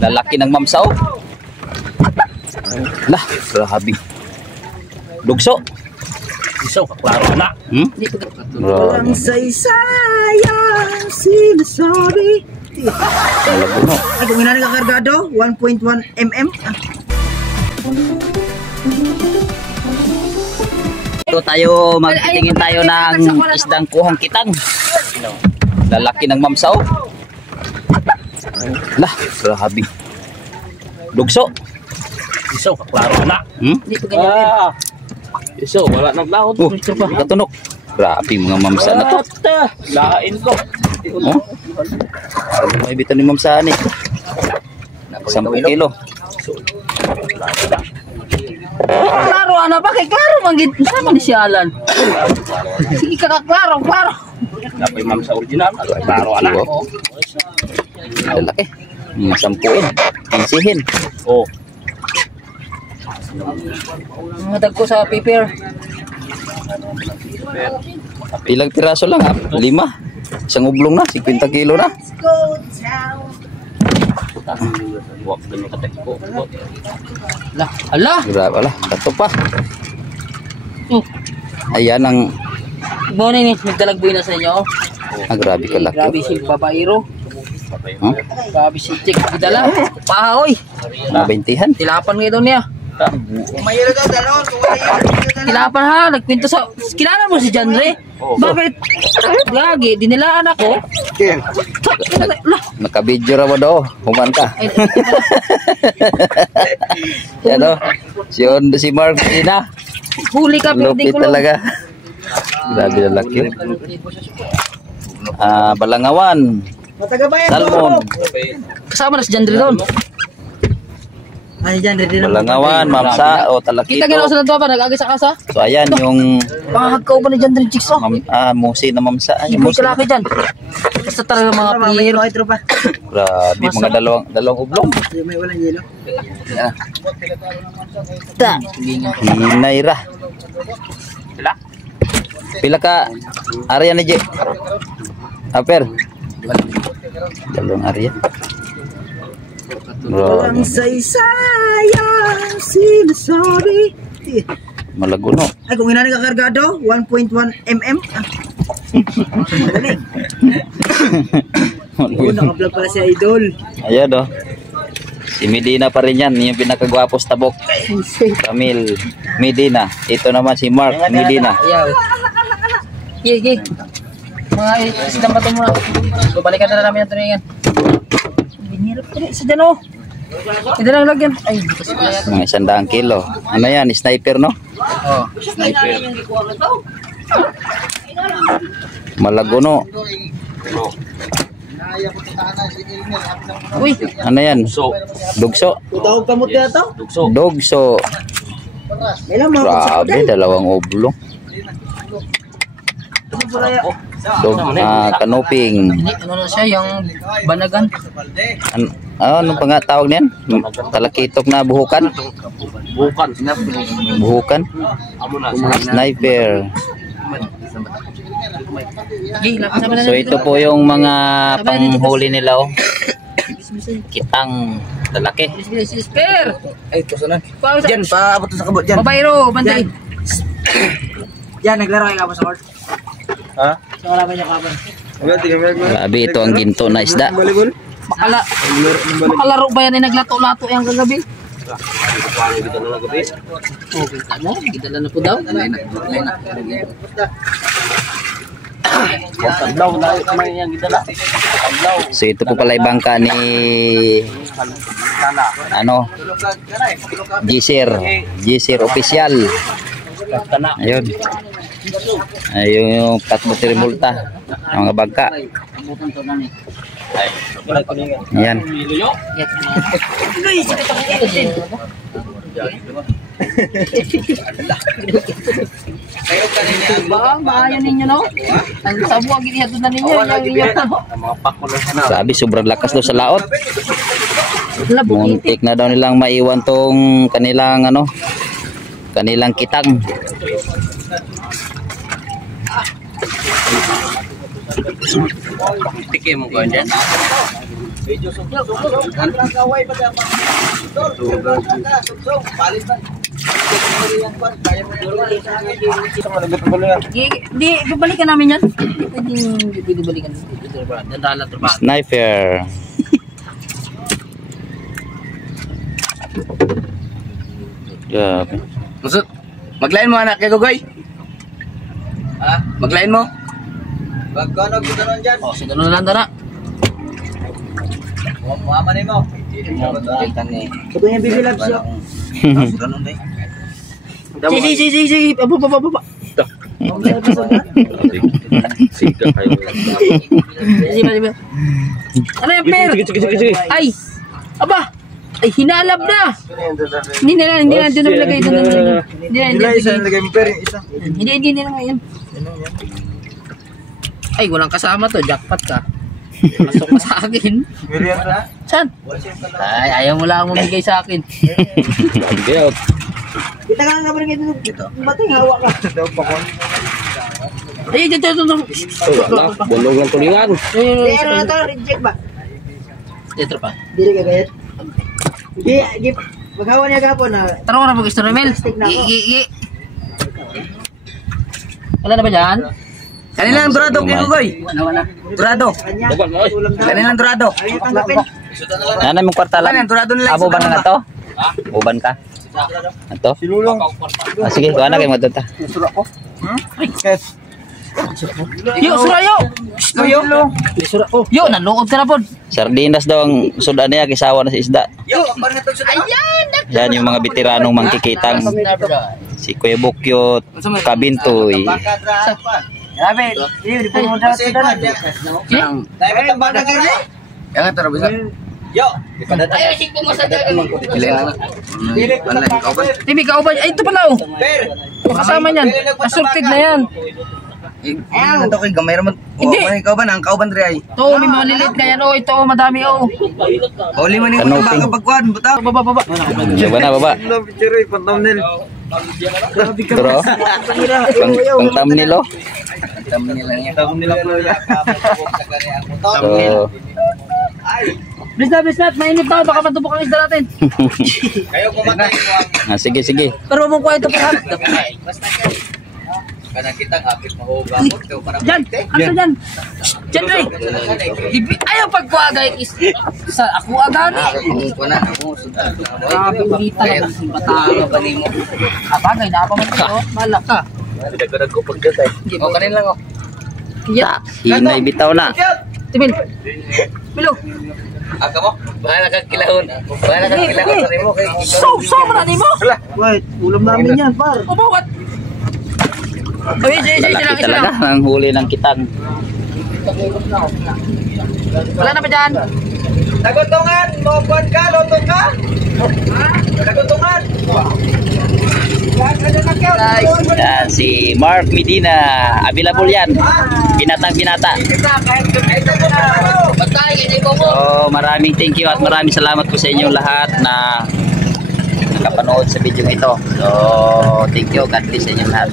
Lalaki ng mamsaw. Lah, grabe. Dugso. Iso, kaklaro na. Walang saysayang sinasabi. Malaguno. Ay, kung ina nagkakargado, 1.1 mm. Ito tayo, magtingin tayo ng isdang kuhang kitang. Lalaki ng mamsaw. Lah, grabe. Dugso. Iso, kaklaro na. Iso, wala naglahot. Katunok. Grabe mga mamsa na to. Lain ko. Oh? May bito ni mamsa ni. 10 kilo. Klaro ana pa kay klaro manggid sama ni sialan. Sige ka klaro. Napay ma'am sa original. Klaro na. Lalaki. Masampuin. Pinsihin. Oh. Matag ko sa paper. Ilang piraso lang ha? 5. Isang ublong na, 50 kilo na. Wag ganun katek ko. Lah, ala. Grabe lah, kato pa. Ayan ang Mo ni nagdalagboy na sa inyo. grabe ka laki. Grabe si Babairo. Huh? Grabe si Chick gidala. Pahoy. Mga 20-han. Tilapan nga daw niya. Mayroon daw dalon, kung wala yung Tilapan ha, nagkwento sa kilala mo si Janre. Bakit? Lagi dinilaan ako. Lah, Nakabidyo ra mo daw. Human ka. ay, Ano? Si Martina. huli ka pero di Lupit ko lang. talaga. Grabe na laki. Balangawan. matagabayan Salmon. Kasama na si Janre doon. Ay, dyan, ready na. Balangawan, mamsa o Kita ginawa talakito. sa nagtuwa pa, nag-agi sa kasa. So ayan yung Pahagkaw ba ni Janre Chicks oh? musi na mamsa. Ay, Hindi musi. kalaki dyan. Basta talaga mga player. May tropa. Grabe mga dalawang ublong. May walang yelo. Ta. Hinay ra. Pila ka area ni Je? Aper. Dalawang area. Walang saysayang sinasabi. Malaguno. Ay, kung ina nagkakargado, 1.1 mm. Oo, naka-vlog pala si Idol. Ayan o. Si Medina pa rin yan. Yung pinakagwapo sa tabok. Camille Medina. Ito naman si Mark Medina. Ayaw. Ye. Mga isdang bato mo na. Balikan na namin ang tuningan. Binirap ko rin sa dyan oh. Ito lang lagyan. Ay, bukas ko yan. Mga 100 kilo. Ano yan? Sniper no? Oh. Malaguno. Uy. Ano yan? Dugso. Utawag kamot na ito. Dugso. May lang mga Grabe. Dalawang oblong. Kanuping. Ano na siya, yung banagan. Ano pa nga tawag niyan? Talakitok na buhukan? Buhukan? Sniper. So ito po yung mga panghuli nila oh. Kitang lalaki. Spare. Ay, ito sana. Diyan, paabot sa kabot dyan. Babayro, bantay. Yan, naglaro kayo kapos sa court. Ha? Sa kalaban niya kapan. Grabe, ito ang ginto na isda. Makalaro ba yan ay naglato-lato yung kagabi? Okay, ano? Gidala na po daw. So ito po pala yung bangka ni Gisir official. Ayun. Ayun yung katbutir multa ng mga bangka. Yan. Baka maayon ninyo no? Ang sabuag inihatod na ninyo. Sabi sobrang lakas daw sa laot. Muntik na daw nilang maiwan tong kanilang kanilang kitang. Tikim mo ko dyan. Medyo sugsog. Ang kaway pa dapat. Sugsog. Palit ba? Kaya mo yan. Di, balikan namin yan. Pwede balikan. Dandalan ito pa. Sniper. Grabe. Masud. Maglain mo anak kay Gogoy. Ha? Maglain mo. Magkano kita nun dyan? O, sige na lang dara. Muhaman mo. Ito yung baby loves yun. Ganun din. Si. Baba. Siga kayo. Sige. Ano yung per? Sige. Ay! Aba! Ay, hinalab na! Hindi na nilagay doon. Hindi na ngayon. Ay, walang kasama to. Jackpot ka. Masok ka sa akin. Saan? Ay, ayaw mo lang mamigay sa akin. Hindi. Kita ka nga naman dito. Batay, hawak ka. Ay, dito. Bulong ng tulingan. Pero na to, reject ba? Dito pa. Dili ka gayet. Maghawa niya gapon na. Tara ko na mag-gusto Mel. Gi. Wala na ba dyan? Kanilang dorado kay Gugoy. Dorado. Dapat mo. Kanilang dorado. Nana mong kwarta lang. Kanilang dorado nila. Abo ba na to? Uban ka? Ato? Silulong. Sige, kuha na kayo magdata. Yo, surayo! Yo, nalungkot ka na po. Sardinas daw ang sudan niya, kisawa na sa isda. Yo, parang ito sa Yan yung mga veteranong mangkikitang. Si Kuya Bukyot, Kabintoy. Grabe, hindi po mo daw sa dalan. Tayo ba tambal na gani? Yang tara bisa. Yo, Ay, sige mo sa dagat. Dili na. Wala ikaw ba? Tibi, kauban. Ay, ito pala oh. per. Kasama niyan. Assorted na yan. Ano to kay gamay raman. Hindi. Ikaw ba nang kauban diri ay? Ito, may mga lilit na yan. Oh, ito, madami oh. Uli man ni Kanuping. baka pagkuan butaw. Baba. Baba. Pero, pang thumbnail oh. So, Bilis na. Mainit daw. Baka matubok ang isda natin. Kayo kumatay mo ang sige. Pero mong kuha ito pa. kanang kita hapit mahugamot ko para Diyan. Asa dyan? Diyan, Ray. Ayaw pagkuha guys. Sa ako agani. Ako na ako sudan. Grabe, bonita lang. Batalo pa nimo. Bagay na pa man ito. Malak ka. Dadag ko pagdatay. O kanin lang oh. Kaya. hinay bitaw na. Timil. Milo. Aga mo? Bahala kang kilahon. Bahala kang kilahon sa mo kay. So man nimo. wait, ulam namin yan, par. O bawat. Oy, Lalaki talaga ang huli ng kitang. Wala na ba dyan? Nagutungan, mo buwan ka, lutong ka. Nagutungan. Yan, si Mark Medina. Available yan. Binata. So, maraming thank you at maraming salamat po sa inyong lahat na nakapanood sa video ito. So, thank you. God bless sa inyong lahat.